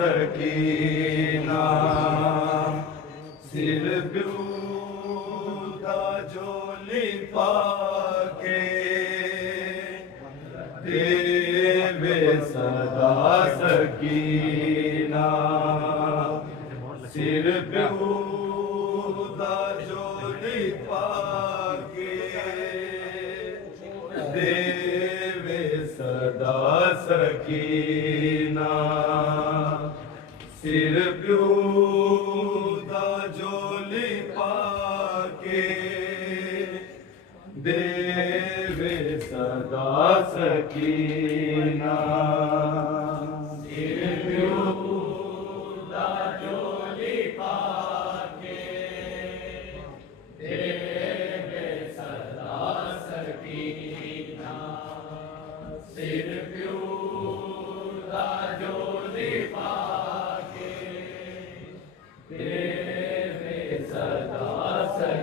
सकीना सिर ब्यूता झोली पाके देवे सदा सकीना सिर ब्यूता झोली पाके देवे सदा सकीना सिर ब्यूता झोली पाके देवे सदा सकीना सिर ब्यूता झोली पाके देवे सदा सकीना सिर ब्यूता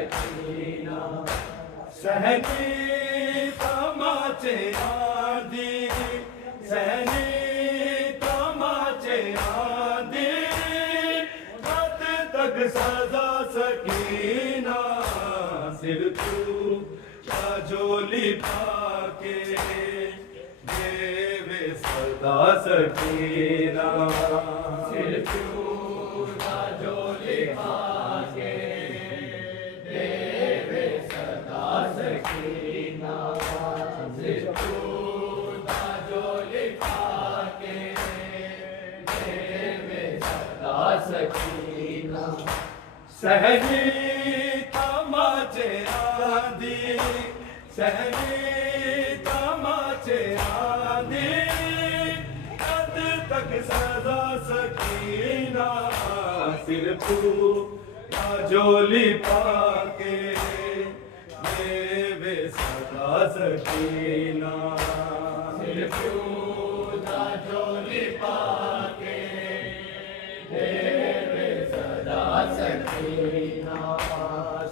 सकीना सहनी तमाचे आदि सहनी तमाचे आदि कद तक सजा सकीना सिर तू झोली पाके देवे सदा सकीना सिर चूड़ा झोली पाके देवे सदा सकीना सिर चूड़ा झोली पाके देवे सदा सकीना सहनी तमाचे आदि सहनी तमाचे आदि कद तक सजा सकीना सिर तू झोली पाके देवे सदा सकीना सिर तू झोली पाके देवे सदा सकीना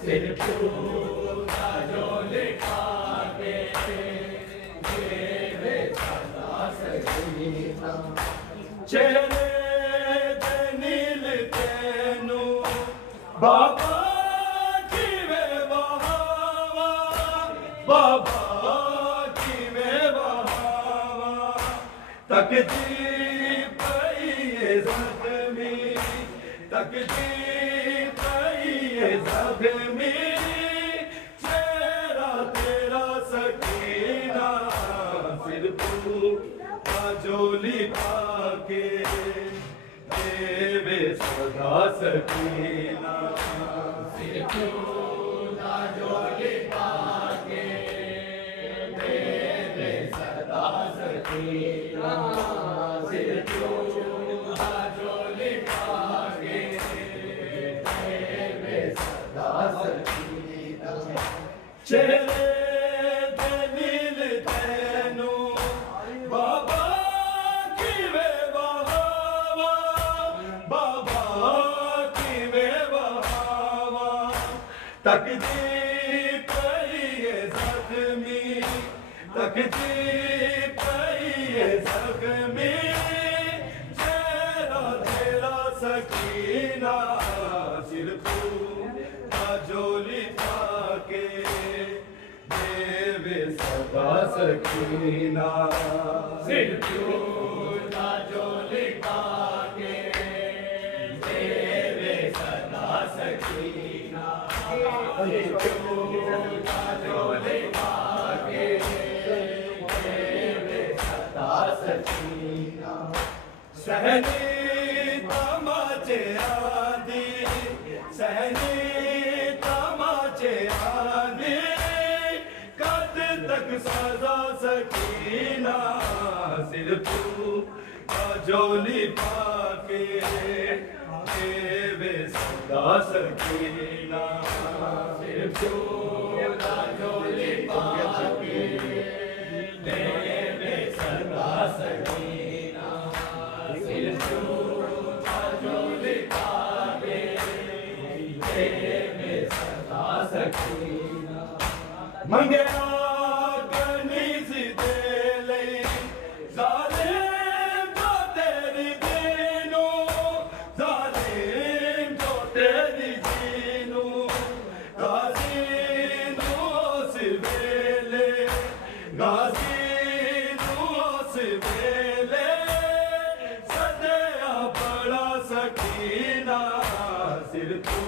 सिर तू झोली पाके देवे सदा सकीना चेहरे ते नील तेनू बाबा किवे बहावा बाबा किवे बहावा तकदी पई ज़ख्मी तकदी पई ज़ख्मी चेहरा तेरा सकीना सिर तू झोली पाके देवे सदा सकीना सिर तू झोली पाके देवे सदा सकीना सिर तू झोली पाके देवे सदा सकीना चेहरे ते नील तेनू बाबा किवे बहावा बाबा किवे बहावा तकदी पई ज़ख्मी तकदी पई ज़ख्मी चेहरा तेरा सकीना सिर तू झोली पाके देवे सदा सकीना सिर तू झोली पाके देवे सदा सकीना सिर तू झोली पाके देवे सदा सकीना सहनी तमाचे आदि सहनी तमाचे आदि कद तक सजा सकीना सिर तू झोली पाके देवे सदा सकीना सिर तू झोली पाके देवे सदा सकीना सिर तू झोली पाके देवे सदा सकीना मंगे कनीज दे ले जालिम जो तेरी दीनू जालिम जो तेरी दीनू गाजी नूस वेले गाजी नूस वेले सदैया बड़ा सकीना सिर तू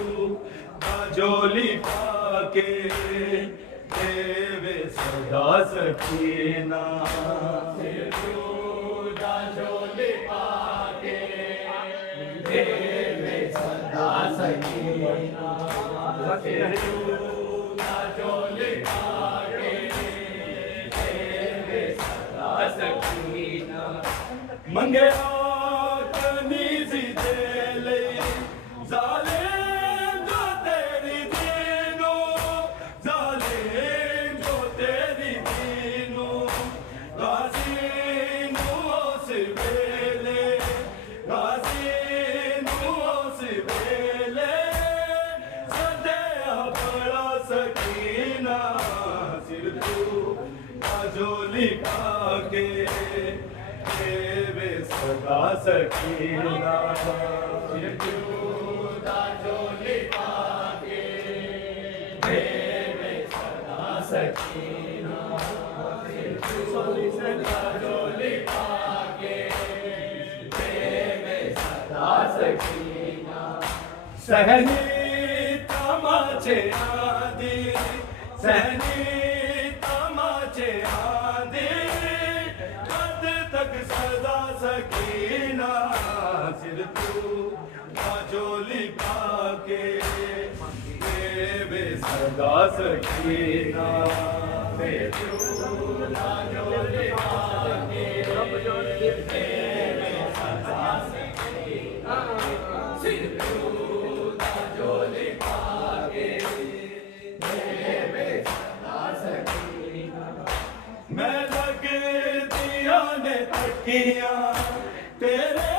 झोली पाके देवे सदा सकीना सिर तू झोली पाके देवे सदा सकीना सिर तू झोली पाके देवे सदा सकीना मंगे कनीज दे ले जालिम जो तेरी दीनू जालिम जो तेरी दीनू गाजी नूस वेले गाजी नूस वेले सदैया बड़ा सकीना सिर तू झोली पाके देवे सदा सकीना सिर तू झोली पाके देवे सदा सकीना सिर तू झोली पाके देवे सदा सकीना सहनी तमाचे आदि सहनी तमाचे आदि कद तक सदा सकीना सिर तू झोली पाके देवे सदा सकीना सिर तू झोली पाके देवे सदा सकीना सिर तू झोली पाके देवे सदा सकीना मैं लग दिया ने तकिया तेरे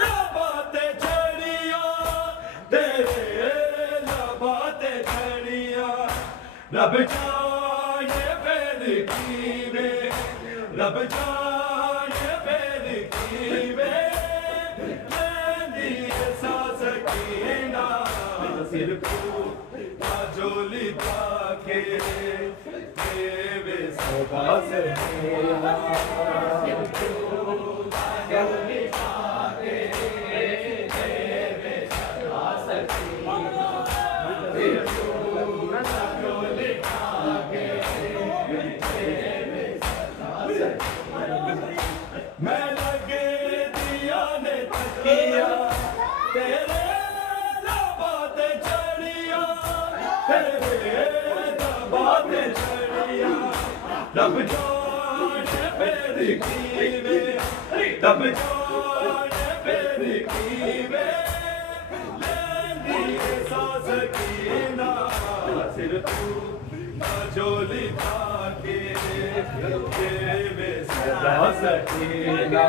लबाते छड़िया तेरे लबाते छड़िया रब जाने पैर की वे रब जाने पैर की वे सांस कीना सिर को झोली पाके देवे सदा सकीना सिर को झोली पाके देवे सदा सकीना सिर को झोली पाके देवे सदा सकीना मैं लगे दिया ने तकिया तेरे लबाते छड़िया तेरे लबाते छड़िया रब जाने पैर की वे रब जाने पैर की वे लेंदी सांस कीना सिर तू झोली पाके देवे सदा सकीना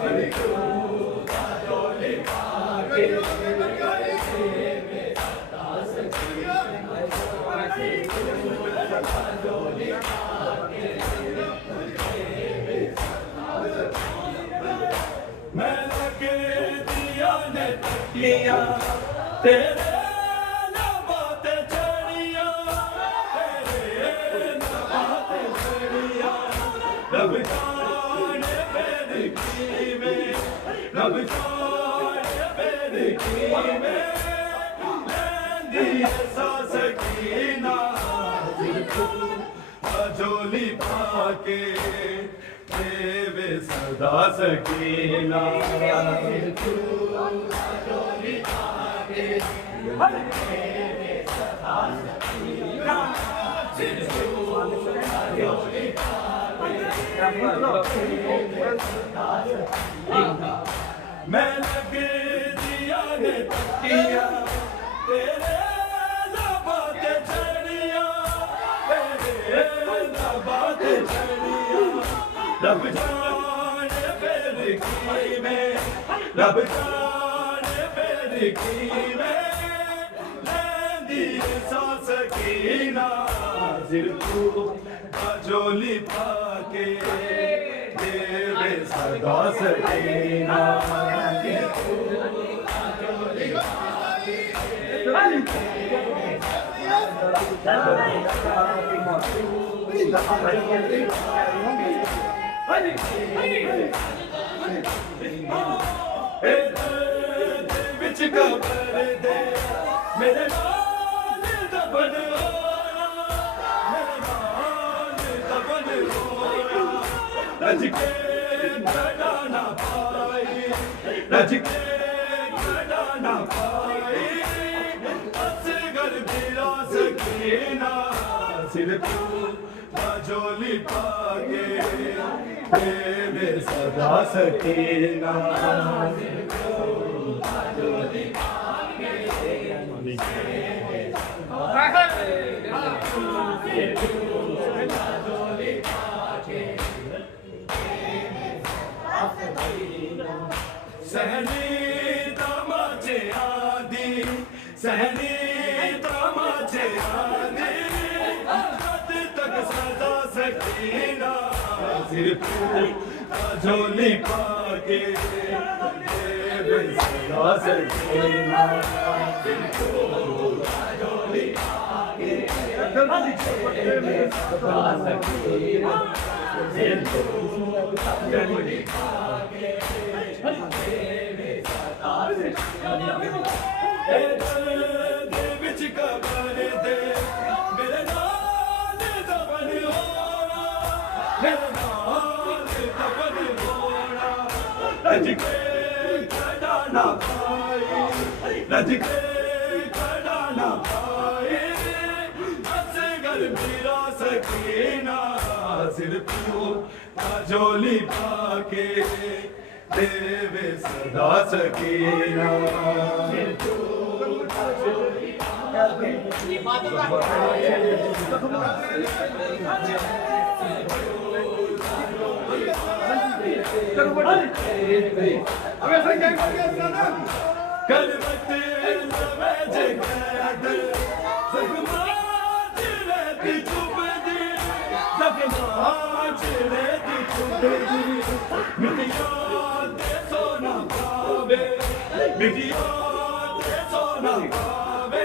सिर तू झोली पाके देवे सदा सकीना झोली पाके देवे सदा सकीना मैं लगे दिया ने तकिया तेरे लबाते छड़िया तेरे लबाते छड़िया रब जाने पैर की वे रब जाने पैर की वे लेंदी सांस कीना सिर तू झोली पाके देवे सदा सकीना सिर तू झोली पाके देवे सदा सकीना सिर तू झोली मैं लगे दिया ने तकिया तेरे लबाते छड़िया तेरे लबाते छड़िया रब जाने पैर की में रब जाने पैर की में लेंदी सांस कीना सिर तू झोली पाके देवे सदा सकीना सिर तू झोली पाके देवे सदा विच कबर दे मेरे नाल दबन रज के घटाना पाई रज के घटाना पाई असगर बिरा सकीना सिर तू झोली पाके देवे सदा सकीना सिर तू झोली पाके देवे सहनी तमाचे आदि सहनी तमाचे आने कद तक सदा सकीना सिर्फ झोली पाके देवे सदा सकीना झोली पाके देवे सदा सकीना झोली पाके देवे सदा सकीना दे विच कबर दे मेरे नाल दफन होना मेरे नाल दफन होना रज के खड़ा ना पाए रज के खड़ा ना पाए असगर मेरा सकीना सिर्फ झोली पाके देवे सदा सकीना सोना पावे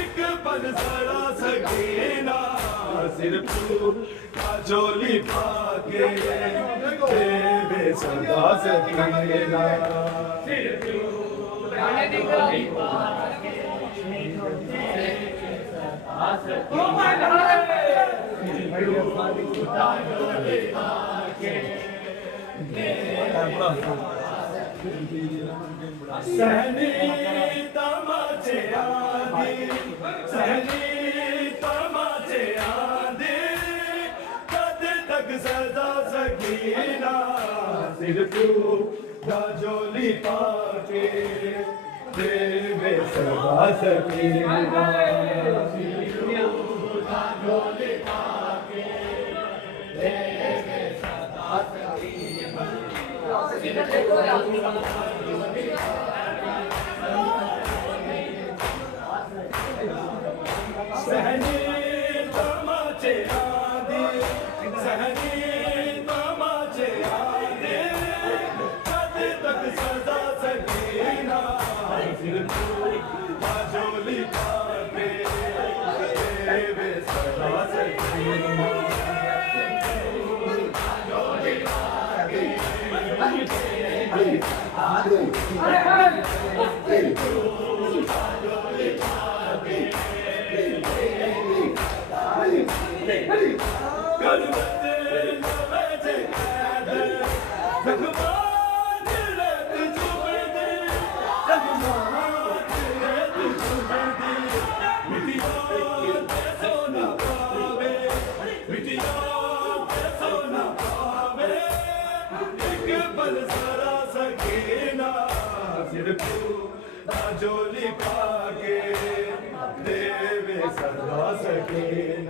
एक पल जरा सकीना सिर्फ झोली पाके देवे सदा सकीना सिर्फ झोली पाके सहनी तमाचे आदि सहनी तमाचे आदि कद तक सदा सकीना सिर्फ झोली पाके देवे सदा सकीना झोली पाके देवे सदा सकीना सहनी तमाचे आदि सहनी तमाचे आदि कद तक सदा सकीना सिर्फ झोली पाके देवे सदा सकीना झोली पाके झोली पाके देवे सदा सकीना